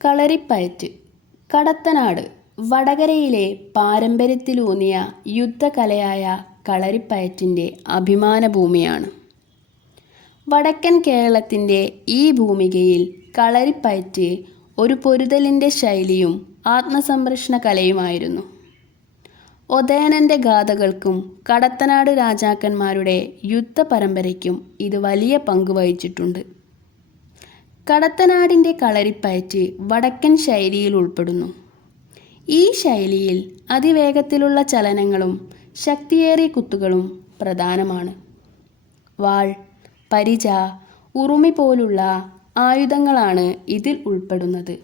കളരിപ്പയറ്റ്. കടത്തനാട് വടകരയിലെ പാരമ്പര്യത്തിലൂന്നിയ യുദ്ധകലയായ കളരിപ്പയറ്റിൻ്റെ അഭിമാനഭൂമിയാണ്. വടക്കൻ കേരളത്തിൻ്റെ ഈ ഭൂമികയിൽ കളരിപ്പയറ്റ് ഒരു പൊരുതലിൻ്റെ ശൈലിയും ആത്മസംരക്ഷണ കലയുമായിരുന്നു. ഒതേനൻ്റെ ഗാഥകൾക്കും കടത്തനാട് രാജാക്കന്മാരുടെ യുദ്ധപരമ്പരയ്ക്കും ഇത് വലിയ പങ്ക് വഹിച്ചിട്ടുണ്ട്. കടത്തനാടിൻ്റെ കളരിപ്പയറ്റ് വടക്കൻ ശൈലിയിൽ ഉൾപ്പെടുന്നു. ഈ ശൈലിയിൽ അതിവേഗത്തിലുള്ള ചലനങ്ങളും ശക്തിയേറിയ കുത്തുകളും പ്രധാനമാണ്. വാൾ, പരിച, ഉറുമി പോലുള്ള ആയുധങ്ങളാണ് ഇതിൽ ഉൾപ്പെടുന്നത്.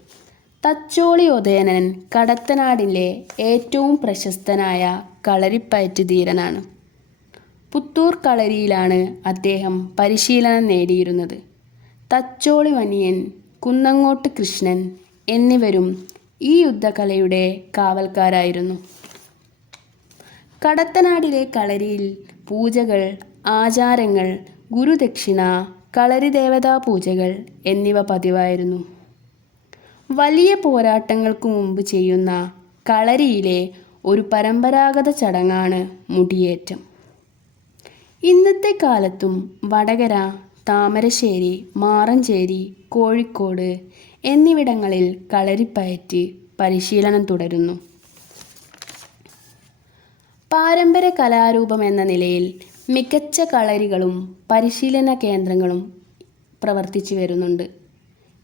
തച്ചോളി ഒതേനൻ കടത്തനാടിലെ ഏറ്റവും പ്രശസ്തനായ കളരിപ്പയറ്റ് ധീരനാണ്. പുത്തൂർ കളരിയിലാണ് അദ്ദേഹം പരിശീലനം നേടിയിരുന്നത്. തച്ചോളി മനിയൻ, കുന്നങ്ങോട്ട് കൃഷ്ണൻ എന്നിവരും ഈ യുദ്ധകലയുടെ കാവൽക്കാരായിരുന്നു. കടത്തനാടിലെ കളരിയിൽ പൂജകൾ, ആചാരങ്ങൾ, ഗുരുദക്ഷിണ, കളരിദേവതാ പൂജകൾ എന്നിവ പതിവായിരുന്നു. വലിയ പോരാട്ടങ്ങൾക്കു മുമ്പ് ചെയ്യുന്ന കളരിയിലെ ഒരു പരമ്പരാഗത ചടങ്ങാണ് മുടിയേറ്റം. ഇന്നത്തെ കാലത്തും വടകര, താമരശ്ശേരി, മാറഞ്ചേരി, കോഴിക്കോട് എന്നിവിടങ്ങളിൽ കളരിപ്പയറ്റ് പരിശീലനം തുടരുന്നു. പാരമ്പര്യ കലാരൂപം എന്ന നിലയിൽ മികച്ച കളരികളും പരിശീലന കേന്ദ്രങ്ങളും പ്രവർത്തിച്ചു വരുന്നുണ്ട്.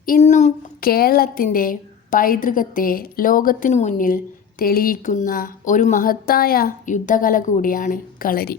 ഇന്നും കേരളത്തിൻ്റെ പൈതൃകത്തെ ലോകത്തിനു മുന്നിൽ തെളിയിക്കുന്ന ഒരു മഹത്തായ യുദ്ധകല കൂടിയാണ് കളരി.